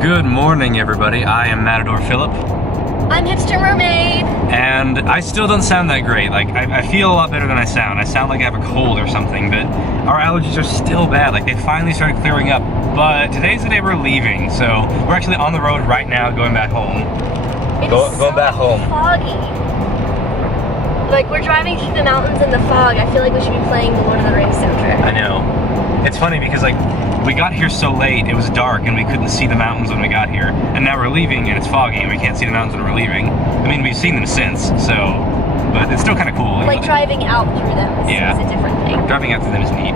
Good morning, everybody. I am Matador Phillip. I'm Hipster Mermaid. And I still don't sound that great. Like, I feel a lot better than I sound. I sound like I have a cold or something, but our allergies are still bad. Like, they finally started clearing up. But today's the day we're leaving, so we're actually on the road right now going back home. Going back home. Foggy. Like, we're driving through the mountains in the fog. I feel like we should be playing the Lord of the Rings soundtrack. I know. It's funny because, like, we got here so late, it was dark, and we couldn't see the mountains when we got here. And now we're leaving, and it's foggy, and we can't see the mountains when we're leaving. I mean, we've seen them since, so... But it's still kind of cool. Like, driving out through them is a different thing. Driving out through them is neat.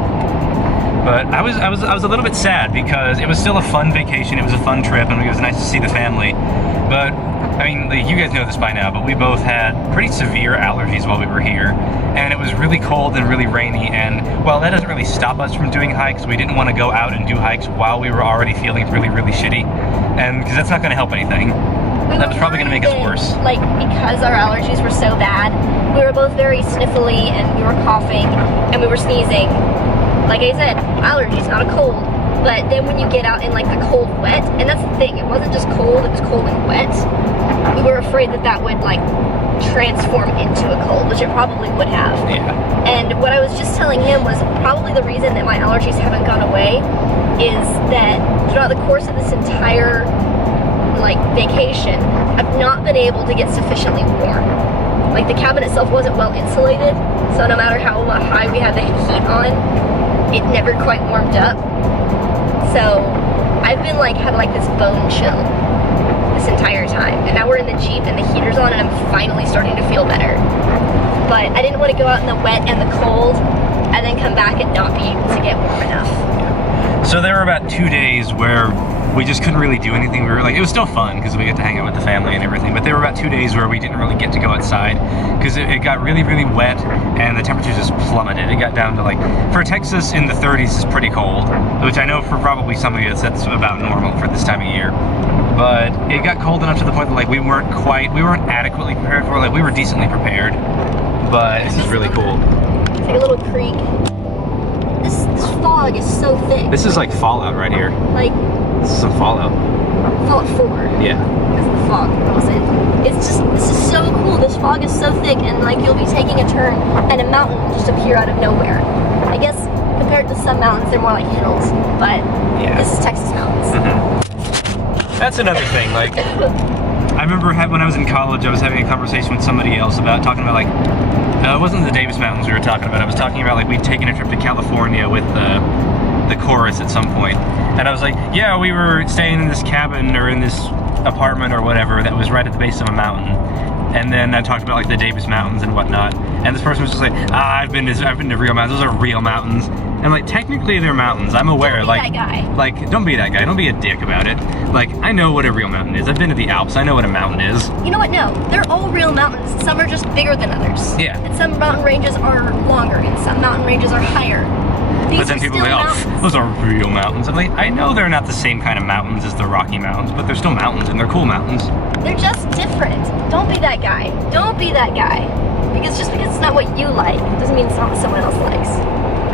But I was a little bit sad because it was still a fun vacation, it was a fun trip, and it was nice to see the family. But, I mean, like, you guys know this by now, but we both had pretty severe allergies while we were here. And it was really cold and really rainy, and while that doesn't really stop us from doing hikes, we didn't want to go out and do hikes while we were already feeling really, really shitty. And, because that's not going to help anything. That was probably going to make us worse. Like, because our allergies were so bad, we were both very sniffly, and we were coughing, and we were sneezing. Like I said, allergies, not a cold. But then when you get out in like the cold wet, and that's the thing, it wasn't just cold, it was cold and wet. We were afraid that that would like transform into a cold, which it probably would have. Yeah. And what I was just telling him was probably the reason that my allergies haven't gone away is that throughout the course of this entire like vacation, I've not been able to get sufficiently warm. Like the cabin itself wasn't well insulated, so no matter how high we had the heat on, it never quite warmed up. So I've been like, had like this bone chill this entire time. And now we're in the Jeep and the heater's on and I'm finally starting to feel better. But I didn't want to go out in the wet and the cold and then come back and not be able to get warm enough. So there were about 2 days where we just couldn't really do anything. We were like, it was still fun because we got to hang out with the family and everything, but there were about 2 days where we didn't really get to go outside because it got really, really wet and the temperature just plummeted. It got down to like, for Texas in the 30s is pretty cold, which I know for probably some of you that's about normal for this time of year. But it got cold enough to the point that like we weren't adequately prepared for it. Like we were decently prepared, but this is really cool. It's like a little creek. This fog is so thick. This is like Fallout right here. Like, this is some Fallout. Fallout 4. Yeah. Because of the fog. It's just, this is so cool. This fog is so thick and like you'll be taking a turn and a mountain will just appear out of nowhere. I guess compared to some mountains, they're more like hills, but yeah. This is Texas mountains. Mm-hmm. That's another thing, like, I remember when I was in college, I was having a conversation with somebody else about talking about like, it wasn't the Davis Mountains we were talking about, I was talking about like we'd taken a trip to California with the chorus at some point. And I was like, yeah, we were staying in this cabin or in this apartment or whatever that was right at the base of a mountain. And then I talked about like the Davis Mountains and whatnot. And this person was just like, I've been to real mountains, those are real mountains. And like, technically they're mountains, I'm aware. Don't be that guy. Like, don't be that guy, don't be a dick about it. Like, I know what a real mountain is. I've been to the Alps, I know what a mountain is. You know what, no, they're all real mountains. Some are just bigger than others. Yeah. And some mountain ranges are longer and some mountain ranges are higher. But then people are like, oh, those are real mountains. I'm like, I know they're not the same kind of mountains as the Rocky Mountains, but they're still mountains and they're cool mountains. They're just different. Don't be that guy. Don't be that guy. Because just because it's not what you like, doesn't mean it's not what someone else likes.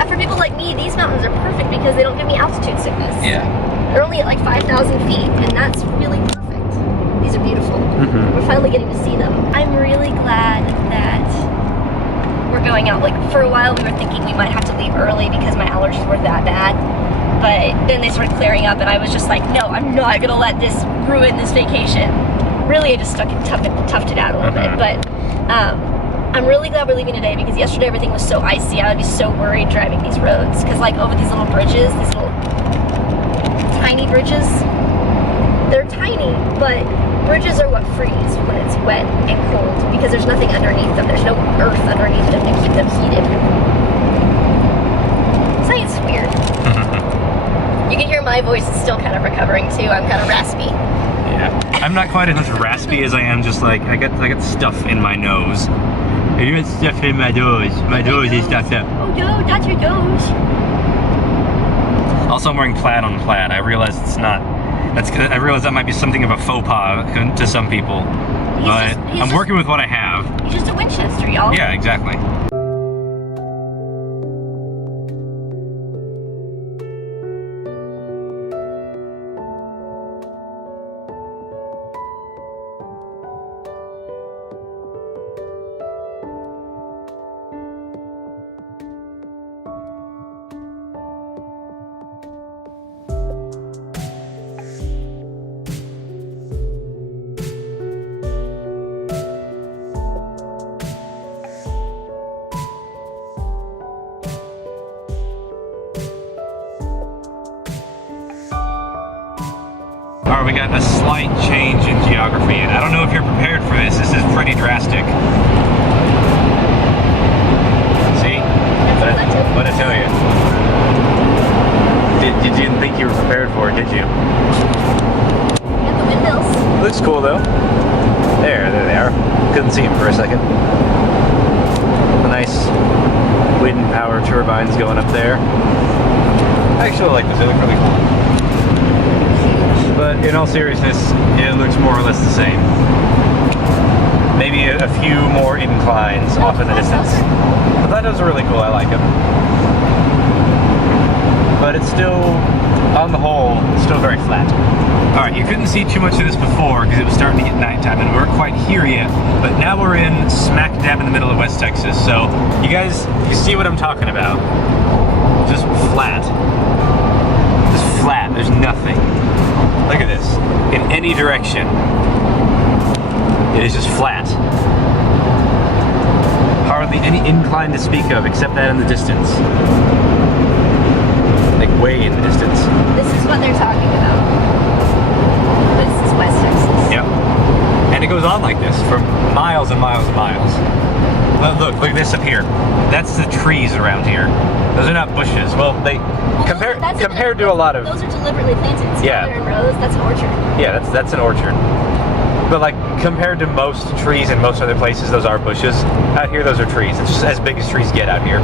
And for people like me, these mountains are perfect because they don't give me altitude sickness. Yeah. They're only at like 5,000 feet, and that's really perfect. These are beautiful. Mm-hmm. We're finally getting to see them. I'm really glad that we're going out. Like, for a while we were thinking we might have to leave early because my allergies were that bad. But then they started clearing up and I was just like, no, I'm not gonna let this ruin this vacation. Really, I just toughed it out a little bit. But I'm really glad we're leaving today because yesterday everything was so icy. I would be so worried driving these roads. Because like over these little bridges, these little tiny bridges, they're tiny, but bridges are what freeze when it's wet and cold because there's nothing underneath them. There's no earth underneath them to keep them heated. Science is weird. You can hear my voice is still kind of recovering too. I'm kind of raspy. Yeah, I'm not quite as raspy as I am just like, I got stuff in my nose. You got stuff in my nose. My nose is stuffed up. Oh no, not your nose. Also, I'm wearing plaid on plaid. I realize it's not. I realize that might be something of a faux pas to some people. But I'm working with what I have. He's just a Winchester, y'all. Yeah, exactly. Alright, we got a slight change in geography, and I don't know if you're prepared for this. This is pretty drastic. See? What did I tell you? You didn't think you were prepared for it, did you? Got the windmills. Looks cool though. There they are. Couldn't see them for a second. The nice wind power turbines going up there. I actually like this, they look really cool. But in all seriousness, it looks more or less the same. Maybe a few more inclines off in the distance. But that is really cool, I like it. But it's still, on the whole, still very flat. Alright, you couldn't see too much of this before because it was starting to get nighttime and we weren't quite here yet, but now we're in smack dab in the middle of West Texas, so you guys, you see what I'm talking about. Just flat. Just flat, there's nothing. Look at this. In any direction, it is just flat. Hardly any incline to speak of except that in the distance. Like way in the distance. This is what they're talking about. This is West Texas. Yep. And it goes on like this for miles and miles and miles. Look at this up here. That's the trees around here. Those are not bushes. Well, compared to a lot of. Those are deliberately planted. So Yeah. they're in rows. That's an orchard. Yeah, that's an orchard. But like compared to most trees in most other places, those are bushes. Out here, those are trees. It's just as big as trees get out here.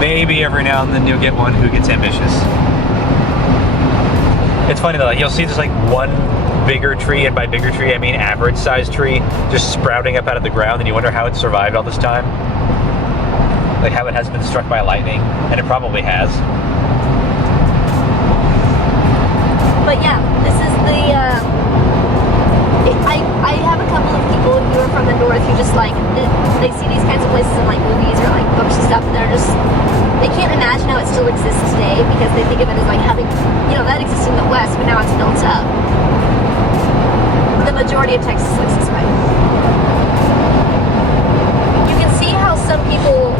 Maybe every now and then you'll get one who gets ambitious. It's funny though, like you'll see just like one bigger tree, and by bigger tree I mean average sized tree, just sprouting up out of the ground, and you wonder how it survived all this time. Like how it hasn't been struck by lightning, and it probably has. But yeah, this is the. I have a couple of people who are from the north who just like they see these kinds of places in like movies or like books and stuff, and they're just they can't imagine how it still exists today because they think of it as like having that exists in the West, but now it's built up. The majority of Texas looks this way. You can see how some people,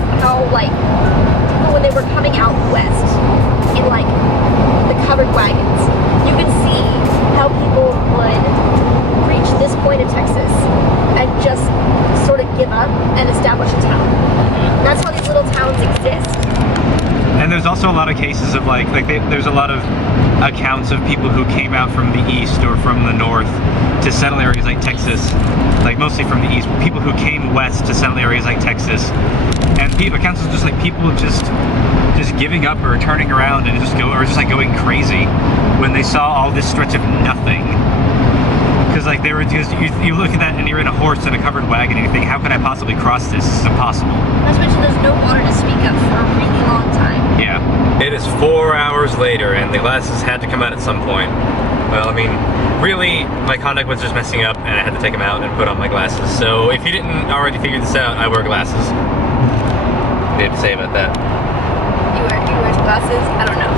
when they were coming out west in like the covered wagons, you can see how people would reach this point in Texas and just sort of give up and establish a town. That's how these little towns exist. And there's also a lot of cases of there's a lot of accounts of people who came out from the east or from the north to settle areas like Texas, like mostly from the east, people who came west to settle areas like Texas, and accounts of just like people just giving up or turning around and just going crazy when they saw all this stretch of nothing. Because like they were just, you look at that and you're in a horse and a covered wagon and you think, how can I possibly cross this? This is impossible. Not to mention there's no water to speak of for a really long time. Yeah. It is 4 hours later and the glasses had to come out at some point. Well, I mean, really, my contact was just messing up and I had to take them out and put on my glasses. So if you didn't already figure this out, I wear glasses. What do you have to say about that? You wear glasses? I don't know.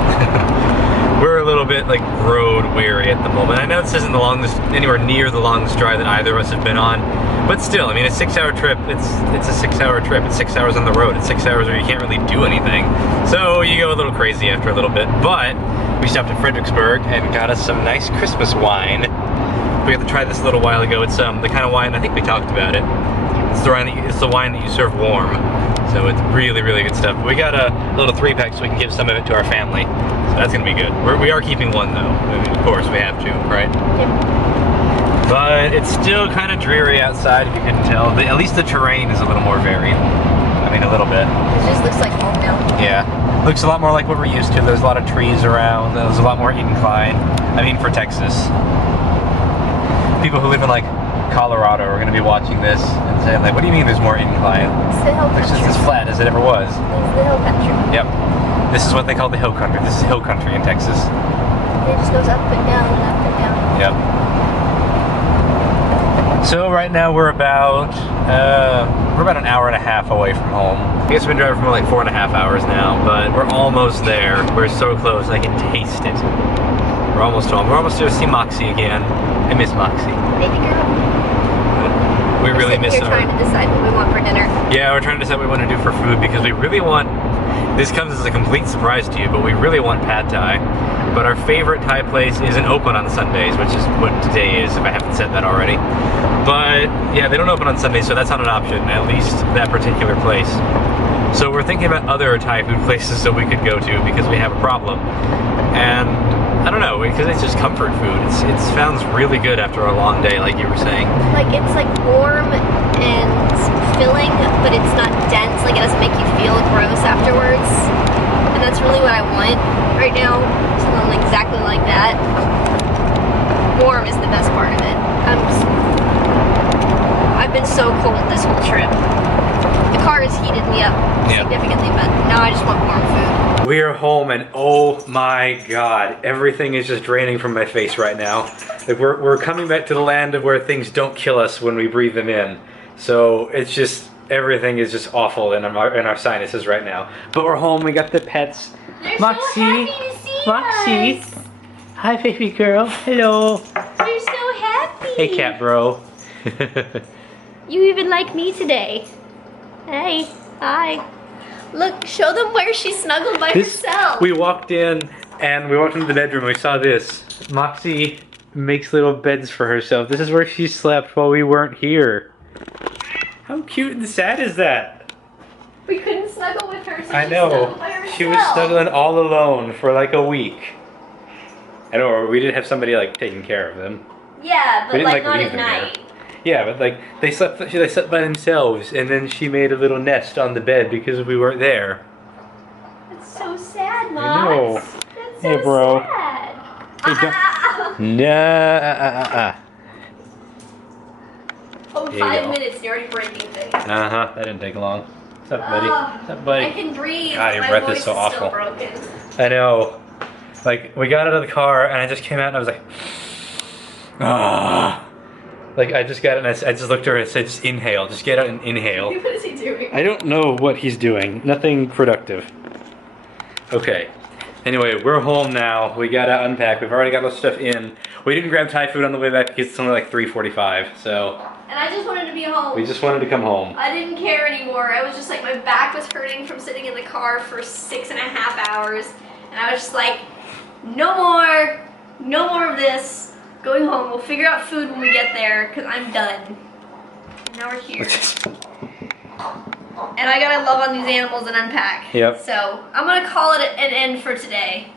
We're a little bit like road weary at the moment. I know this isn't anywhere near the longest drive that either of us have been on, but still, I mean, a 6-hour trip, it's a 6-hour trip. It's 6 hours on the road. It's 6 hours where you can't really do anything. So you go a little crazy after a little bit, but we stopped at Fredericksburg and got us some nice Christmas wine. We got to try this a little while ago. It's the kind of wine, I think we talked about it. It's the wine that you serve warm. So it's really, really good stuff. We got a little 3-pack so we can give some of it to our family. So that's gonna be good. We are keeping one though. I mean, of course we have to, right? Yep. But it's still kind of dreary outside, if you couldn't tell. At least the terrain is a little more varied. I mean, a little bit. It just looks like home now. Yeah. Looks a lot more like what we're used to. There's a lot of trees around. There's a lot more incline. I mean, for Texas. People who live in like Colorado are going to be watching this and saying like, what do you mean there's more incline? It's the hill It's country. just as flat as it ever was. It's the hill country. Yep. This is what they call the hill country. This is hill country in Texas. It just goes up and down and up and down. Yep. So right now we're about an hour and a half away from home. I guess we've been driving for like 4.5 hours now, but we're almost there. We're so close, I can taste it. We're almost home. We're almost there to see Moxie again. I miss Moxie. Baby girl. We really miss her. We're trying to decide what we want for dinner. Yeah, we're trying to decide what we want to do for food because we really want this comes as a complete surprise to you, but we really want pad thai. But our favorite Thai place isn't open on Sundays, which is what today is, if I haven't said that already. But yeah, they don't open on Sundays, so that's not an option, at least that particular place. So we're thinking about other Thai food places that we could go to because we have a problem. And I don't know, because it's just comfort food. It sounds really good after a long day, like you were saying. Like, it's like warm and filling, but it's not dense. Like, it doesn't make you feel gross afterwards. And that's really what I want right now. Something exactly like that. Warm is the best part of it. I've been so cold this whole trip. The car has heated me up significantly, but now I just want warm food. We are home, and oh my god, everything is just draining from my face right now. Like we're coming back to the land of where things don't kill us when we breathe them in. So it's just, everything is just awful in our sinuses right now. But we're home, we got the pets. They're Moxie, so happy to see Moxie. us. Hi baby girl, hello. They're so happy. Hey cat bro. You even like me today. Hey, hi. Look, show them where she's snuggled by herself. We walked in, and we walked into the bedroom, and we saw this. Moxie makes little beds for herself. This is where she slept while we weren't here. How cute and sad is that? We couldn't snuggle with her, so I know. She was snuggling all alone for like a week. I know, we did have somebody like taking care of them. Yeah, but like not leave at them there. night. Yeah, but like they slept by themselves, and then she made a little nest on the bed because we weren't there. That's so sad, Mom. I know. That's so Hey, bro. sad. Hey, nah. Oh, There you 5 go. minutes, you're already breaking things. Uh-huh, that didn't take long. What's up, buddy? What's up, buddy? I can breathe. God, your my breath voice is so still awful. Broken. I know. Like, we got out of the car, and I just came out, and I was like, ah. Like, I just got it, and I just looked at her and said, just inhale. Just get out and inhale. What is he doing? I don't know what he's doing. Nothing productive. Okay. Anyway, we're home now. We got to unpack. We've already got all the stuff in. We didn't grab Thai food on the way back because it's only like 3:45, so. And I just wanted to be home. We just wanted to come home. I didn't care anymore. I was just like, my back was hurting from sitting in the car for 6.5 hours. And I was just like, no more of this. Going home, we'll figure out food when we get there, because I'm done. And now we're here. And I gotta love on these animals and unpack. Yep. So, I'm gonna call it an end for today.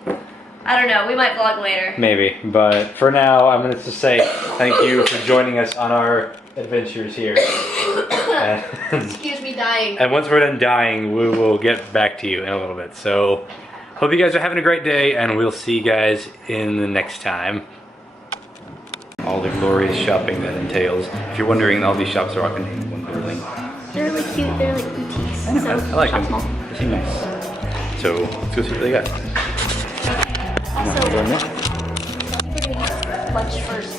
I don't know, we might vlog later. Maybe, but for now, I'm going to just say thank you for joining us on our adventures here. Excuse me dying. And once we're done dying, we will get back to you in a little bit. So, hope you guys are having a great day, and we'll see you guys in the next time. All the glorious shopping that entails. If you're wondering, all these shops are all contained in one building. They're really cute, they're like boutiques. I know, So I like shop them. small. They seem nice. So, let's go see what they got. Also, we're gonna eat lunch first.